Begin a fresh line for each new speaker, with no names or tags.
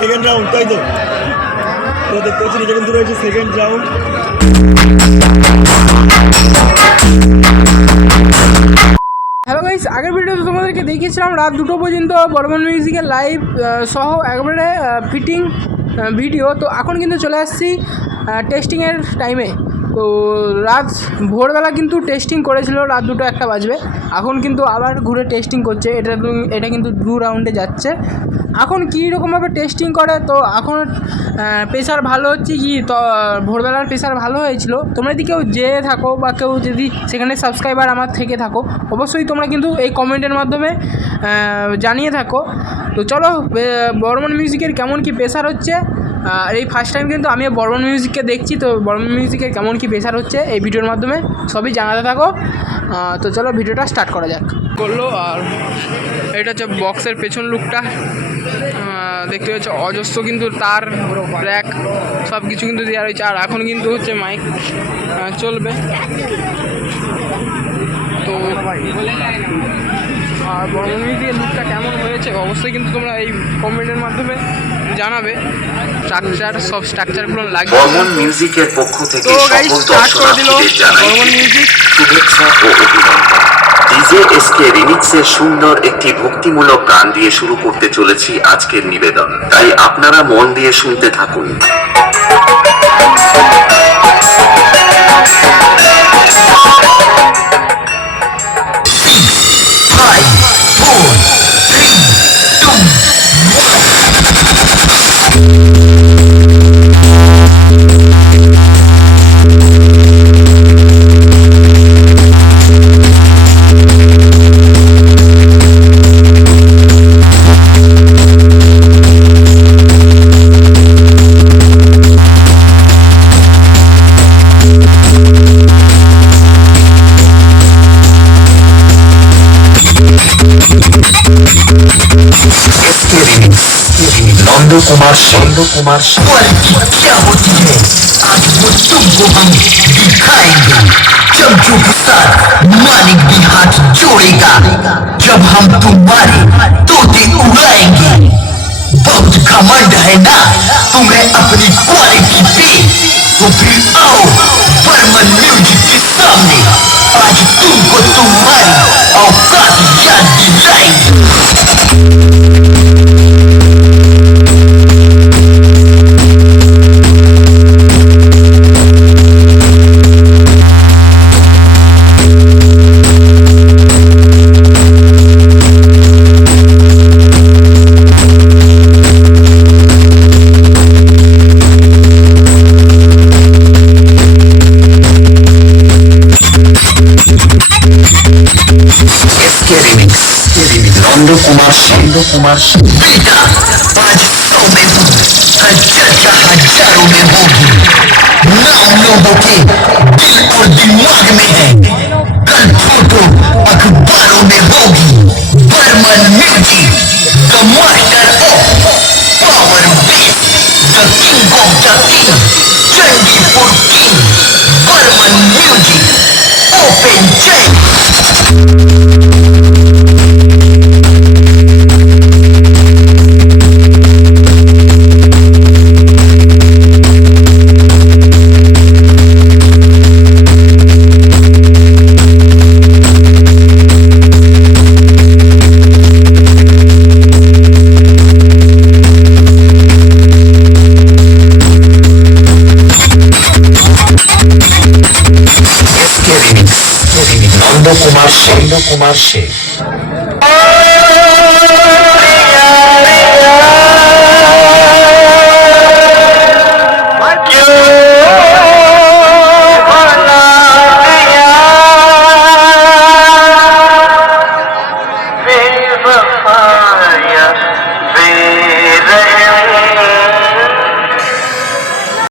Second round তাই তো? তো দেখতে পাচ্ছেন কিন্তু রয়েছে সেকেন্ড রাউন্ড
হ্যালো গাইস আগের ভিডিওতে তোমাদেরকে দেখিয়েছিলাম, রাত দুটো পর্যন্ত বর্মন মিউজিকের লাইভ সহ একবারে ফিটিং ভিডিও তো এখন কিন্তু চলে আসছি টেস্টিংয়ের টাইমে তো রাত ভোরবেলা কিন্তু টেস্টিং করেছিল, রাত দুটো একটা বাজবে। এখন কিন্তু আবার ঘুরে টেস্টিং করছে। এটা এটা কিন্তু দু রাউন্ডে যাচ্ছে। এখন কী রকমভাবে টেস্টিং করে, তো এখন প্রেশার ভালো হচ্ছে কি, তো, ভোরবেলার প্রেশার ভালো হয়েছিল। তোমরা যদি কেউ যেয়ে থাকো বা কেউ যদি সেখানে সাবস্ক্রাইবার আমার থেকে থাকো, অবশ্যই তোমরা কিন্তু এই কমেন্টের মাধ্যমে জানিয়ে থাকো। তো চলো বর্মন মিউজিকের কেমন কি প্রেশার হচ্ছে? আহ, এই ফার্স্ট টাইম কিন্তু আমি বর্মন মিউজিককে দেখছি তো বর্মন মিউজিকের কেমন কি প্রেশার হচ্ছে এই ভিডিওর মাধ্যমে সবই জানাতে থাকো। তো চলো ভিডিওটা স্টার্ট করা যাক। করল আর এটা হচ্ছে বক্সের পেছন লুকটা দেখতে হচ্ছে অজস্র কিন্তু তার র্যাক সব কিছু কিন্তু দেওয়া রয়েছে। আর এখন কিন্তু হচ্ছে মাইক চলবে। তো আর বর্মন মিউজিকের লুকটা কেমন হয়েছে অবশ্যই কিন্তু তোমরা এই কমেন্টের মাধ্যমে জানাবে। স্ট্রাকচার সব স্ট্রাকচারগুলো লাগবে।
বর্মন মিউজিকের পক্ষ থেকে
তো গাইস স্টার্ট করে দিল বর্মন মিউজিক
শুভেচ্ছা ও অভিনন্দন। ডিজে এসকে রিমিক্সের সুন্দর একটি ভক্তিমূলক গান দিয়ে শুরু করতে চলেছি আজকের নিবেদন। তাই আপনারা মন দিয়ে শুনতে থাকুন। नंदू कुमार नंदू कुमार
क्या होती है आज वो तुमको हम दिखाएँगे चमचों के साथ मालिक भी हाथ जोड़ेगा, जब हम तुम्हारे तोते उड़ाएँगे बहुत घमंड है ना तुम्हें अपनी क्वालिटी पे तो फिर आओ, बर्मन म्यूज़िक के सामने। आज तुमको तुम्हारी औकात Remix. दिलाएंगे
एसके रिमिक्स नंदू कुमार नंदू कुमार
बेटा आज सौ में हूँ कल चर्चा हजारों में होगी नाम लोगों के दिल और दिमाग में है कल फोटो अखबारों में होगी Burman music the master of power bass the king
of the king Kumar Sen. Kumar Sen.